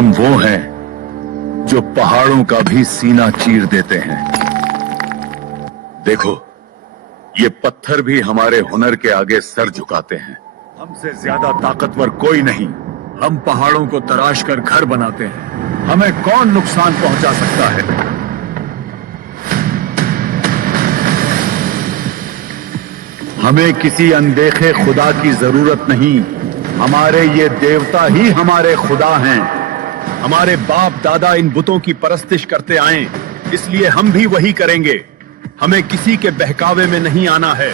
हम वो हैं जो पहाड़ों का भी सीना चीर देते हैं। देखो, ये पत्थर भी हमारे हुनर के आगे सर झुकाते हैं। हमसे ज्यादा ताकतवर कोई नहीं। हम पहाड़ों को तराश कर घर बनाते हैं। हमें कौन नुकसान पहुंचा सकता है? हमें किसी अनदेखे खुदा की जरूरत नहीं। हमारे ये देवता ही हमारे खुदा हैं। हमारे बाप दादा इन बुतों की परस्तिश करते आए, इसलिए हम भी वही करेंगे। हमें किसी के बहकावे में नहीं आना है।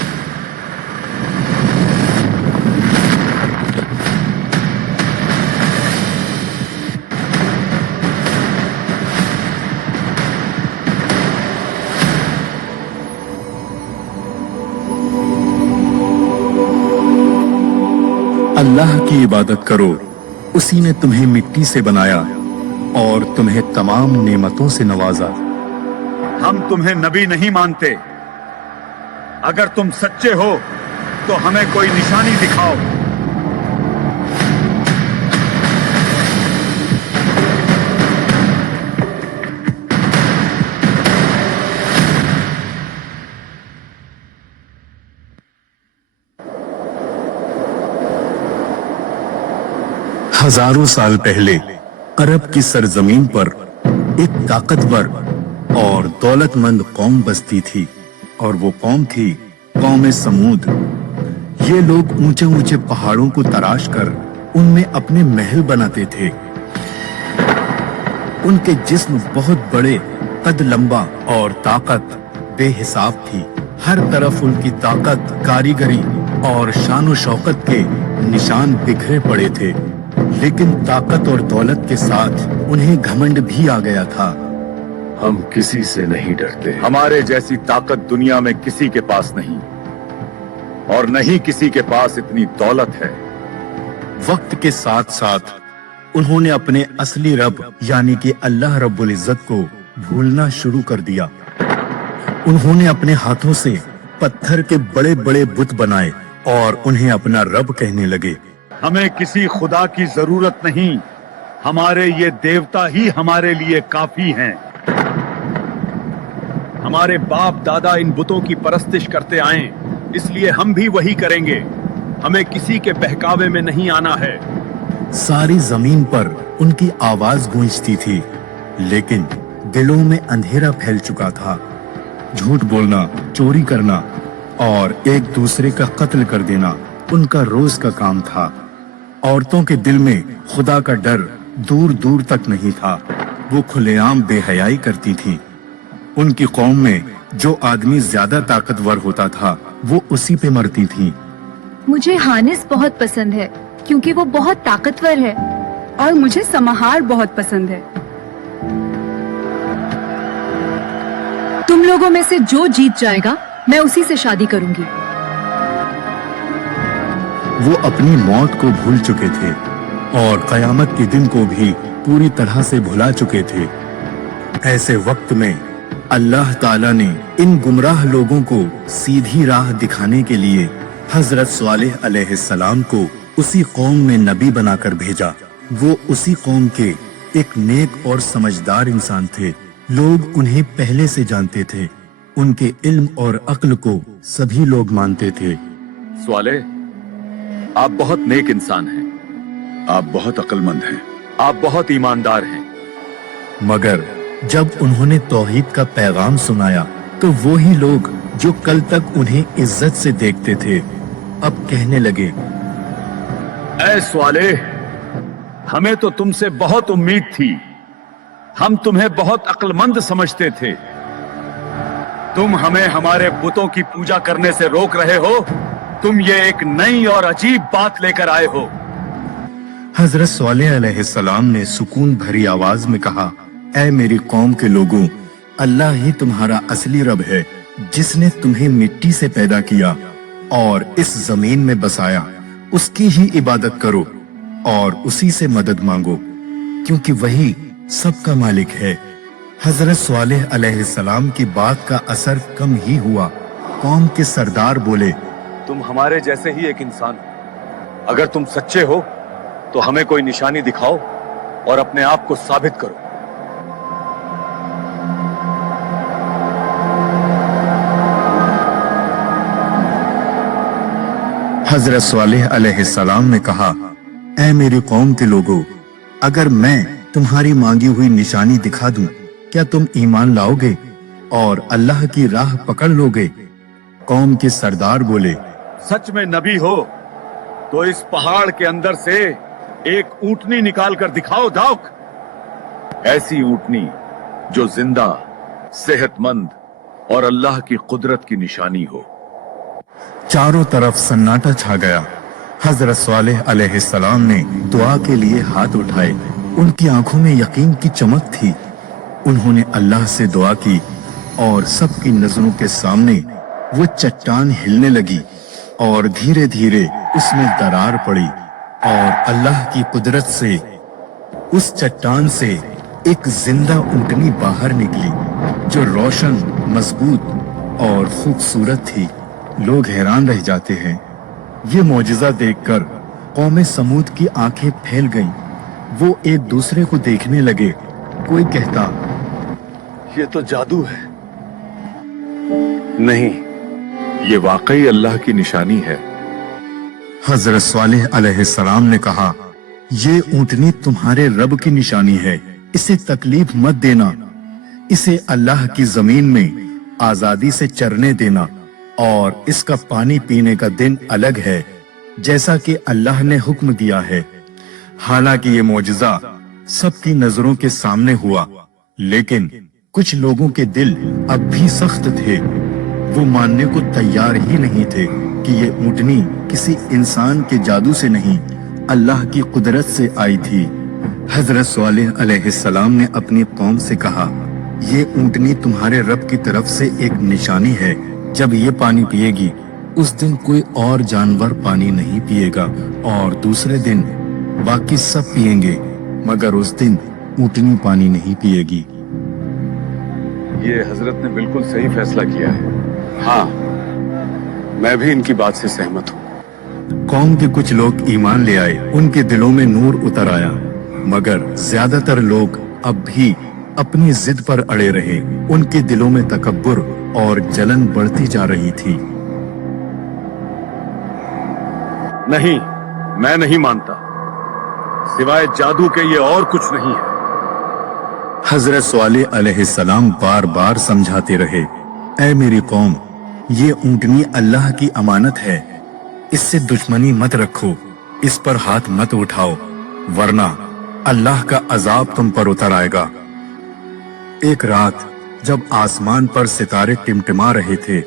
अल्लाह की इबादत करो, उसी ने तुम्हें मिट्टी से बनाया और तुम्हें तमाम नेमतों से नवाजा। हम तुम्हें नबी नहीं मानते। अगर तुम सच्चे हो तो हमें कोई निशानी दिखाओ। हजारों साल पहले अरब की सरजमीन पर एक ताकतवर और दौलतमंद कौम बसती थी और वो कौम थी कौम समूद। ये लोग ऊंचे ऊंचे पहाड़ों को तराश कर उनमें अपने महल बनाते थे। उनके जिस्म बहुत बड़े, कद लंबा और ताकत बेहिसाब थी। हर तरफ उनकी ताकत, कारीगरी और शान शौकत के निशान बिखरे पड़े थे। लेकिन ताकत और दौलत के साथ उन्हें घमंड भी आ गया था। हम किसी से नहीं डरते। हमारे जैसी ताकत दुनिया में किसी के पास नहीं, और नहीं किसी के पास इतनी दौलत है। वक्त के साथ साथ उन्होंने अपने असली रब यानी कि अल्लाह रब्बुल इज्जत को भूलना शुरू कर दिया। उन्होंने अपने हाथों से पत्थर के बड़े बड़े बुत बनाए और उन्हें अपना रब कहने लगे। हमें किसी खुदा की जरूरत नहीं। हमारे ये देवता ही हमारे लिए काफी हैं। हमारे बाप दादा इन बुतों की परस्तिश करते आए, इसलिए हम भी वही करेंगे। हमें किसी के बहकावे में नहीं आना है। सारी जमीन पर उनकी आवाज गूंजती थी, लेकिन दिलों में अंधेरा फैल चुका था। झूठ बोलना, चोरी करना और एक दूसरे का कत्ल कर देना उनका रोज का काम था। औरतों के दिल में खुदा का डर दूर दूर तक नहीं था। वो खुलेआम बेहयाई करती थी। उनकी कौम में जो आदमी ज्यादा ताकतवर होता था वो उसी पे मरती थी। मुझे हानिस बहुत पसंद है क्योंकि वो बहुत ताकतवर है, और मुझे समाहार बहुत पसंद है। तुम लोगों में से जो जीत जाएगा मैं उसी से शादी करूंगी। वो अपनी मौत को भूल चुके थे और कयामत के दिन को भी पूरी तरह से भुला चुके थे। ऐसे वक्त में अल्लाह ताला ने इन गुमराह लोगों को सीधी राह दिखाने के लिए हजरत स्वालिह अलैहिस्सलाम को उसी कौम में नबी बनाकर भेजा। वो उसी कौम के एक नेक और समझदार इंसान थे। लोग उन्हें पहले से जानते थे। उनके इल्म और अक्ल को सभी लोग मानते थे। स्वाले, आप बहुत नेक इंसान हैं। आप बहुत अक्लमंद हैं। आप बहुत ईमानदार हैं। मगर जब उन्होंने तौहीद का पैगाम सुनाया तो वो ही लोग जो कल तक उन्हें इज्जत से देखते थे अब कहने लगे, ऐ स्वाले, हमें तो तुमसे बहुत उम्मीद थी। हम तुम्हें बहुत अक्लमंद समझते थे। तुम हमें हमारे बुतों की पूजा करने से रोक रहे हो। तुम ये एक नई और अजीब बात लेकर आए हो। हजरत स्वालिह अलैहिस्सलाम ने सुकून भरी आवाज में कहा, ऐ मेरी कौम के लोगों, अल्लाह ही तुम्हारा असली रब है, जिसने तुम्हें मिट्टी से पैदा किया और इस जमीन में बसाया। उसकी ही इबादत करो और उसी से मदद मांगो, क्योंकि वही सबका मालिक है। हजरत स्वालिह अलैहिस्सलाम की बात का असर कम ही हुआ। कौम के सरदार बोले, तुम हमारे जैसे ही एक इंसान हो। अगर तुम सच्चे हो तो हमें कोई निशानी दिखाओ। और अपने आप को साबित करो। हजरत सालेह अलैहिस्सलाम ने कहा, ऐ मेरी कौम के लोगों, अगर मैं तुम्हारी मांगी हुई निशानी दिखा दूं, क्या तुम ईमान लाओगे और अल्लाह की राह पकड़ लोगे? कौम के सरदार बोले, सच में नबी हो तो इस पहाड़ के अंदर से एक ऊंटनी निकाल कर दिखाओ दाऊक। ऐसी ऊंटनी जो जिंदा, सेहतमंद और अल्लाह की कुदरत की निशानी हो। चारों तरफ सन्नाटा छा गया। हजरत सालेह अलैहिस्सलाम ने दुआ के लिए हाथ उठाए। उनकी आंखों में यकीन की चमक थी। उन्होंने अल्लाह से दुआ की और सबकी नजरों के सामने वो चट्टान हिलने लगी और धीरे धीरे उसमें दरार पड़ी और अल्लाह की कुदरत से उस चट्टान से एक जिंदा ऊंटनी बाहर निकली जो रोशन, मजबूत और खूबसूरत थी। लोग हैरान रह जाते हैं। ये मौजिजा देखकर कौम समूद की आंखें फैल गईं। वो एक दूसरे को देखने लगे। कोई कहता, ये तो जादू है। नहीं, ये वाकई अल्लाह की निशानी है। हजरत सालेह अलैहिस्सलाम ने कहा, ये ऊंटनी तुम्हारे रब की निशानी है, इसे तकलीफ मत देना। इसे अल्लाह की जमीन में आजादी से चरने देना और इसका पानी पीने का दिन अलग है, जैसा कि अल्लाह ने हुक्म दिया है। हालांकि ये मौजिजा सबकी नजरों के सामने हुआ, लेकिन कुछ लोगों के दिल अब भी सख्त थे। वो मानने को तैयार ही नहीं थे कि ये ऊंटनी किसी इंसान के जादू से नहीं, अल्लाह की कुदरत से आई थी। हजरत सालेह अलैहिस्सलाम ने अपनी कौम से कहा, ये ऊंटनी तुम्हारे रब की तरफ से एक निशानी है। जब ये पानी पिएगी, उस दिन कोई और जानवर पानी नहीं पिएगा और दूसरे दिन बाकी सब पिएंगे, मगर उस दिन ऊंटनी पानी नहीं पिएगी। ये हजरत ने बिल्कुल सही फैसला किया है। हाँ, मैं भी इनकी बात से सहमत हूँ। कौम के कुछ लोग ईमान ले आए, उनके दिलों में नूर उतर आया, मगर ज्यादातर लोग अब भी अपनी जिद पर अड़े रहे। उनके दिलों में तकब्बुर और जलन बढ़ती जा रही थी। नहीं, मैं नहीं मानता। सिवाय जादू के ये और कुछ नहीं है। हजरत सालेह अलैहिस्सलाम बार बार समझाते रहे, ऐ मेरी कौम, ये ऊंटनी अल्लाह की अमानत है। इससे दुश्मनी मत रखो, इस पर हाथ मत उठाओ, वरना अल्लाह का अजाब तुम पर उतर आएगा। एक रात जब आसमान पर सितारे टिमटिमा रहे थे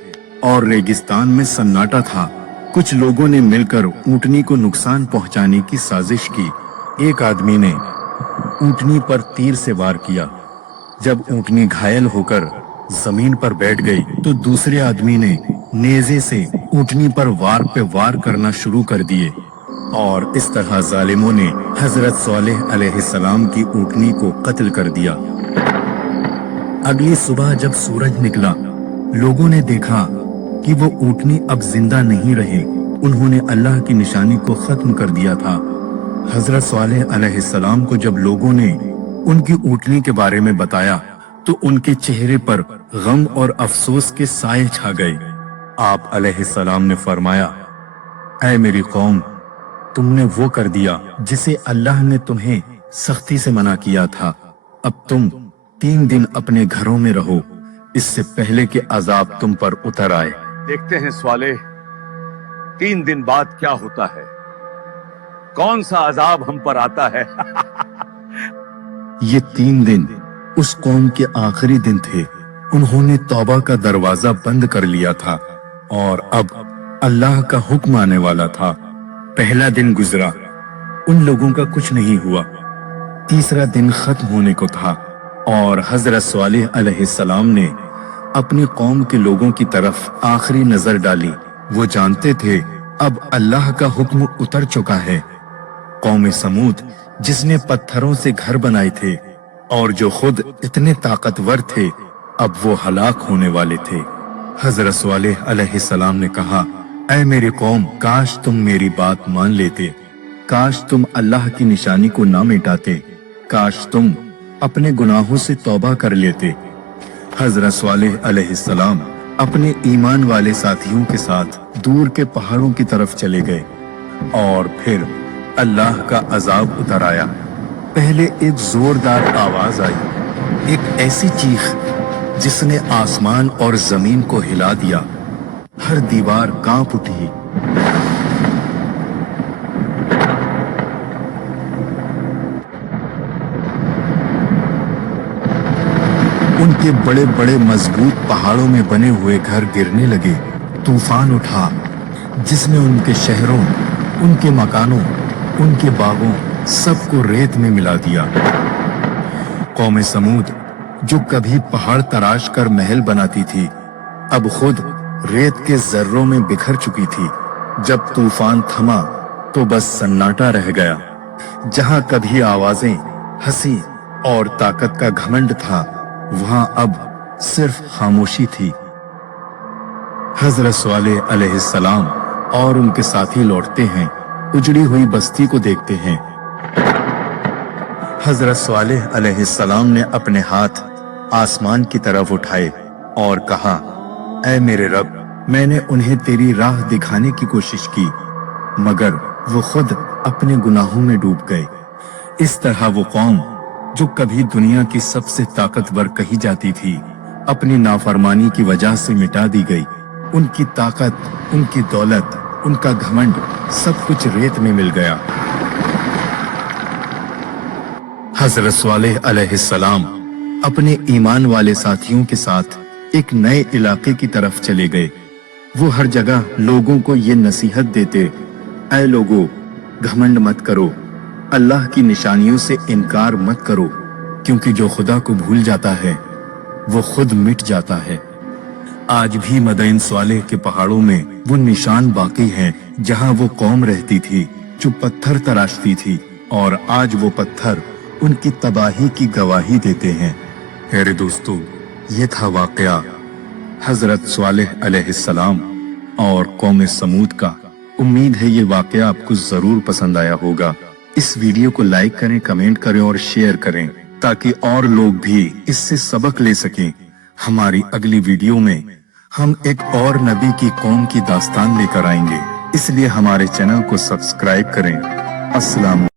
और रेगिस्तान में सन्नाटा था, कुछ लोगों ने मिलकर ऊंटनी को नुकसान पहुंचाने की साजिश की। एक आदमी ने ऊंटनी पर तीर से वार किया। जब ऊंटनी घायल होकर जमीन पर बैठ गई, तो दूसरे आदमी ने नेजे से ऊंटनी पर वार पे वार करना शुरू कर दिए और इस तरह जालिमों ने हजरत सालेह अलैहिस्सलाम की ऊंटनी को कत्ल कर दिया। अगली सुबह जब सूरज निकला, लोगों ने देखा कि वो ऊंटनी अब जिंदा नहीं रही। उन्होंने अल्लाह की निशानी को खत्म कर दिया था। हजरत सालेह अलैहिस्सलाम को जब लोगों ने उनकी ऊंटनी के बारे में बताया, तो उनके चेहरे पर गम और अफसोस के साए छा गए। आप अलैहिस्सलाम ने फरमाया, ऐ मेरी कौम, तुमने वो कर दिया जिसे अल्लाह ने तुम्हें सख्ती से मना किया था। अब तुम 3 दिन अपने घरों में रहो, इससे पहले कि अजाब तुम पर उतर आए। देखते हैं सालेह, 3 दिन बाद क्या होता है, कौन सा अजाब हम पर आता है। ये 3 दिन उस कौम के आखिरी दिन थे। उन्होंने तौबा का दरवाजा बंद कर लिया था और अब अल्लाह का हुक्म आने वाला था। पहला दिन गुजरा, उन लोगों का कुछ नहीं हुआ। तीसरा दिन खत्म होने को था और हजरत सालेह अलैहिस्सलाम ने अपनी कौम के लोगों की तरफ आखिरी नजर डाली। वो जानते थे अब अल्लाह का हुक्म उतर चुका है। कौम समूद, जिसने पत्थरों से घर बनाए थे और जो खुद इतने ताकतवर थे, अब वो हलाक होने वाले थे। हजरत सालेह अलैहिस्सलाम ने कहा, ऐ मेरी कौम, काश तुम मेरी बात मान लेते, काश तुम अल्लाह की निशानी को ना मिटाते काश तुम अपने गुनाहों से तौबा कर लेते। हजरत स्वालेह अलैहिस्सलाम अपने ईमान वाले साथियों के साथ दूर के पहाड़ों की तरफ चले गए और फिर अल्लाह का अजाब उतर आया। पहले एक जोरदार आवाज आई, एक ऐसी चीख जिसने आसमान और जमीन को हिला दिया। हर दीवार कांप उठी। उनके बड़े बड़े मजबूत पहाड़ों में बने हुए घर गिरने लगे। तूफान उठा जिसने उनके शहरों, उनके मकानों, उनके बागों सबको रेत में मिला दिया। कौम समूद जो कभी पहाड़ तराश कर महल बनाती थी, अब खुद रेत के जर्रों में बिखर चुकी थी। जब तूफान थमा तो बस सन्नाटा रह गया। जहां कभी आवाजें, हंसी और ताकत का घमंड था, वहां अब सिर्फ खामोशी थी। हजरत स्वालेह अलैहिस्सलाम और उनके साथी लौटते हैं, उजड़ी हुई बस्ती को देखते हैं। हजरत स्वालेह अलैहिस्सलाम ने अपने हाथ आसमान की तरफ उठाए और कहा, ऐ मेरे रब, मैंने उन्हें तेरी राह दिखाने की कोशिश की, मगर वो खुद अपने गुनाहों में डूब गए। इस तरह वो कौम जो कभी दुनिया की सबसे ताकतवर कही जाती थी, अपनी नाफरमानी की वजह से मिटा दी गई। उनकी ताकत, उनकी दौलत, उनका घमंड सब कुछ रेत में मिल गया। हजरत स्वालेह अलैहिस्सलाम अपने ईमान वाले साथियों के साथ एक नए इलाके की तरफ चले गए। वो हर जगह लोगों को ये नसीहत देते, ऐ लोगों, घमंड मत करो, अल्लाह की निशानियों से इनकार मत करो, क्योंकि जो खुदा को भूल जाता है वो खुद मिट जाता है। आज भी मदइन स्वालेह के पहाड़ों में वो निशान बाकी हैं जहां वो कौम रहती थी जो पत्थर तराशती थी, और आज वो पत्थर उनकी तबाही की गवाही देते हैं। मेरे दोस्तों, ये था वाकया हजरत स्वालेह अलैहिस्सलाम और कौम समूद का। उम्मीद है ये वाकया आपको जरूर पसंद आया होगा। इस वीडियो को लाइक करें, कमेंट करें और शेयर करें ताकि और लोग भी इससे सबक ले सकें। हमारी अगली वीडियो में हम एक और नबी की कौम की दास्तान लेकर आएंगे, इसलिए हमारे चैनल को सब्सक्राइब करें। अस्सलाम।